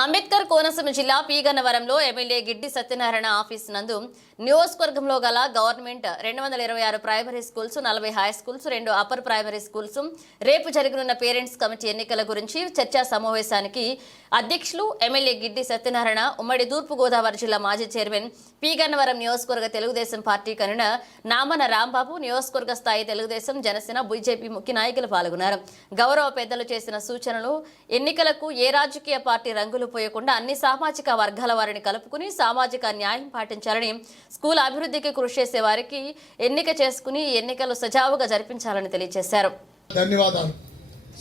అంబేద్కర్ కోనసీమ జిల్లా పీగన్నవరంలో MLA Giddi Satyanarayana office నందు నియోజకవర్గంలో గల గవర్నమెంట్ రెండు వందల ఇరవై ఆరు ప్రైమరీ స్కూల్స్ నలభై హై స్కూల్స్ రెండు అప్పర్ ప్రైమరీ స్కూల్స్ రేపు జరగనున్న పేరెంట్స్ కమిటీ ఎన్నికల గురించి చర్చా సమావేశానికి అధ్యక్షులు ఎమ్మెల్యే గిడ్డి సత్యనారాయణ ఉమ్మడి తూర్పుగోదావరి జిల్లా మాజీ చైర్మన్ పీగన్నవరం నియోజకవర్గ తెలుగుదేశం పార్టీ కనున నామన రాంబాబు నియోజకవర్గ స్థాయి తెలుగుదేశం జనసేన బీజేపీ ముఖ్య నాయకులు పాల్గొన్నారు. గౌరవ పెద్దలు చేసిన సూచనలు ఎన్నికలకు ఏ రాజకీయ పార్టీ రంగులు పోయకుండా అన్ని సామాజిక వర్గాల వారిని కలుపుకుని సామాజిక న్యాయం పాటించాలని స్కూల్ అభివృద్ధికి కృషి చేసే వారికి ఎన్నిక చేసుకుని ఎన్నికలు సజావుగా జరిపించాలని తెలియజేశారు. ధన్యవాదాలు.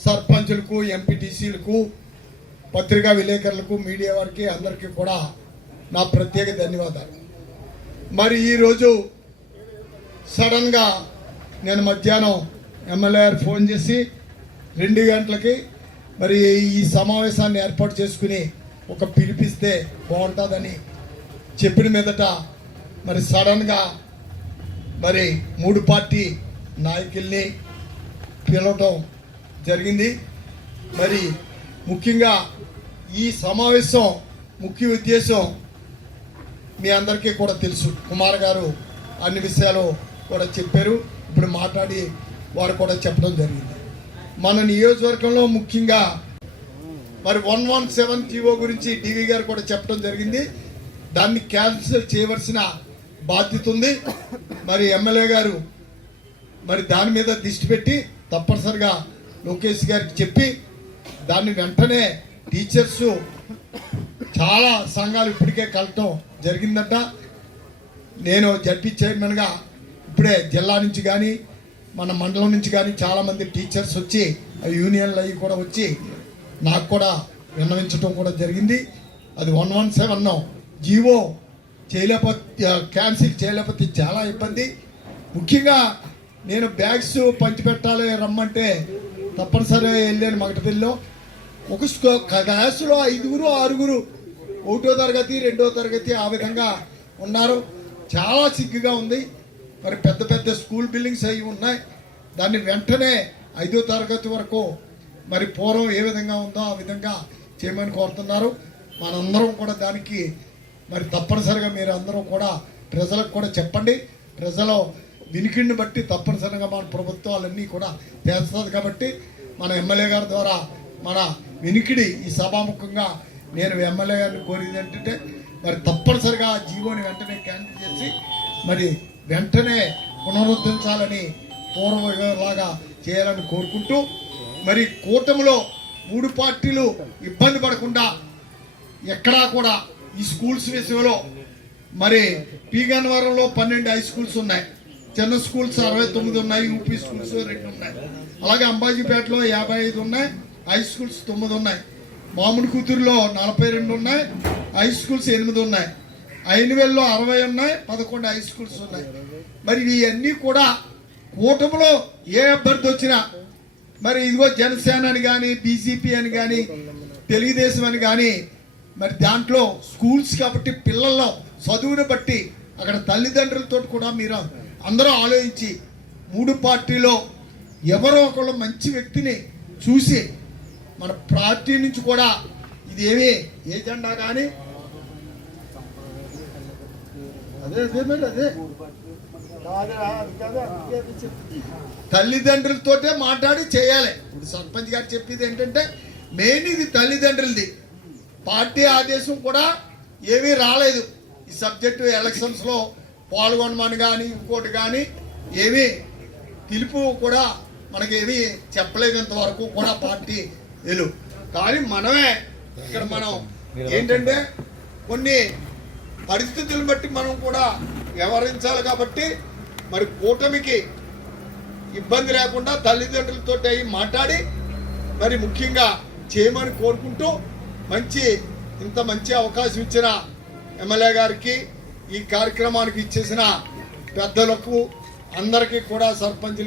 సర్పంచులకు ఎంపీటీసీలకు పత్రికా విలేకరులకు మీడియా వారికి అందరికీ కూడా నా ప్రత్యేక ధన్యవాదాలు. మరి ఈరోజు సడన్గా నేను మధ్యాహ్నం ఎమ్మెల్యే ఫోన్ చేసి రెండు గంటలకి మరి ఈ సమావేశాన్ని ఏర్పాటు చేసుకుని ఒక పిలిపిస్తే బాగుంటుందని చెప్పిన మీదట మరి సడన్గా మరి మూడు పార్టీ నాయకుల్ని పిలవటం జరిగింది. మరి ముఖ్యంగా ఈ సమావేశం ముఖ్య ఉద్దేశం మీ అందరికీ కూడా తెలుసు. కుమార్ గారు అన్ని విషయాలు కూడా చెప్పారు. ఇప్పుడు మాట్లాడి వారు కూడా చెప్పడం జరిగింది. మన నియోజకవర్గంలో ముఖ్యంగా మరి వన్ వన్ సెవెన్ జీవో గురించి డివి గారు కూడా చెప్పడం జరిగింది. దాన్ని క్యాన్సిల్ చేయవలసిన బాధ్యత ఉంది. మరి ఎమ్మెల్యే గారు మరి దాని మీద దిష్టి పెట్టి తప్పనిసరిగా లోకేష్ గారికి చెప్పి దాన్ని వెంటనే టీచర్స్ చాలా సంఘాలు ఇప్పటికే కలటం జరిగిందంట. నేను జడ్పీ చైర్మన్గా ఇప్పుడే జిల్లా నుంచి కానీ మన మండలం నుంచి కానీ చాలామంది టీచర్స్ వచ్చి యూనియన్లు అవి కూడా వచ్చి నాకు కూడా విన్నవించడం కూడా జరిగింది. అది వన్ వన్ సెవెన్ జీవో చేయలేకపోతే క్యాన్సిల్ చేయలేకపోతే చాలా ఇబ్బంది. ముఖ్యంగా నేను బ్యాగ్స్ పంచిపెట్టాలి రమ్మంటే తప్పనిసరి వెళ్ళాను మగటపల్లిలో. ఒక క్లాసులో ఐదుగురు ఆరుగురు ఒకటో తరగతి రెండో తరగతి ఆ విధంగా ఉన్నారు. చాలా సిగ్గుగా ఉంది. మరి పెద్ద పెద్ద స్కూల్ బిల్డింగ్స్ అవి ఉన్నాయి. దాన్ని వెంటనే ఐదో తరగతి వరకు మరి పూర్వం ఏ విధంగా ఉందో ఆ విధంగా చేయమని కోరుతున్నారు. మనందరం కూడా దానికి మరి తప్పనిసరిగా మీరు అందరూ కూడా ప్రజలకు కూడా చెప్పండి. ప్రజల వినికిడిని బట్టి తప్పనిసరిగా మన ప్రభుత్వాలన్నీ కూడా చేస్తుంది కాబట్టి మన ఎమ్మెల్యే గారి ద్వారా మన వినికిడి ఈ సభాముఖంగా నేను ఎమ్మెల్యే గారిని కోరేది ఏంటంటే మరి తప్పనిసరిగా ఆ జీవోని వెంటనే క్యాన్సిల్ చేసి మరి వెంటనే పునరుద్ధరించాలని పూర్వలాగా చేయాలని కోరుకుంటూ మరి కూటమిలో మూడు పార్టీలు ఇబ్బంది పడకుండా ఎక్కడా కూడా ఈ స్కూల్స్ విషయంలో మరి పీగన్నవరంలో పన్నెండు హై స్కూల్స్ ఉన్నాయి. చిన్న స్కూల్స్ అరవై తొమ్మిది ఉన్నాయి యూపీ స్కూల్స్ రెండు ఉన్నాయి. అలాగే అంబాజీపేటలో యాభై ఐదు ఉన్నాయి హై స్కూల్స్ తొమ్మిది ఉన్నాయి. మామిడి కూతురులో నలభై రెండు ఉన్నాయి హై స్కూల్స్ ఎనిమిది ఉన్నాయి. ఐనువేల్లో అరవై ఉన్నాయి పదకొండు హై స్కూల్స్ ఉన్నాయి. మరి ఇవన్నీ కూడా కూటమిలో ఏ అభ్యర్థి వచ్చినా మరి ఇదిగో జనసేన అని కానీ బీజేపీ అని కానీ తెలుగుదేశం అని కానీ మరి దాంట్లో స్కూల్స్ కాబట్టి పిల్లల్లో చదువుని బట్టి అక్కడ తల్లిదండ్రులతో కూడా మీరు అందరూ ఆలోచించి మూడు పార్టీలో ఎవరో ఒకళ్ళు మంచి వ్యక్తిని చూసి మన పార్టీ నుంచి కూడా ఇది ఏజెండా కానీ అదే అదే మరి అదే తల్లిదండ్రులతోటే మాట్లాడి చేయాలి. ఇప్పుడు సర్పంచ్ గారు చెప్పేది ఏంటంటే మెయిన్ ఇది తల్లిదండ్రులది. పార్టీ ఆదేశం కూడా ఏమీ రాలేదు. ఈ సబ్జెక్టు ఎలక్షన్స్లో పాల్గొనమని కానీ ఇంకోటి కానీ ఏమీ పిలుపు కూడా మనకేమీ చెప్పలేదు ఇంతవరకు కూడా పార్టీ వెలు కానీ మనమే ఇక్కడ మనం ఏంటంటే కొన్ని పరిస్థితులను బట్టి మనం కూడా వ్యవహరించాలి కాబట్టి మరి కూటమికి ఇబ్బంది లేకుండా తల్లిదండ్రులతో అయి మాట్లాడి మరి ముఖ్యంగా చేయమని కోరుకుంటూ మంచి ఇంత మంచి అవకాశం ఇచ్చిన ఎమ్మెల్యే గారికి ఈ కార్యక్రమానికి ఇచ్చేసిన పెద్దలకు అందరికీ కూడా సర్పంచులు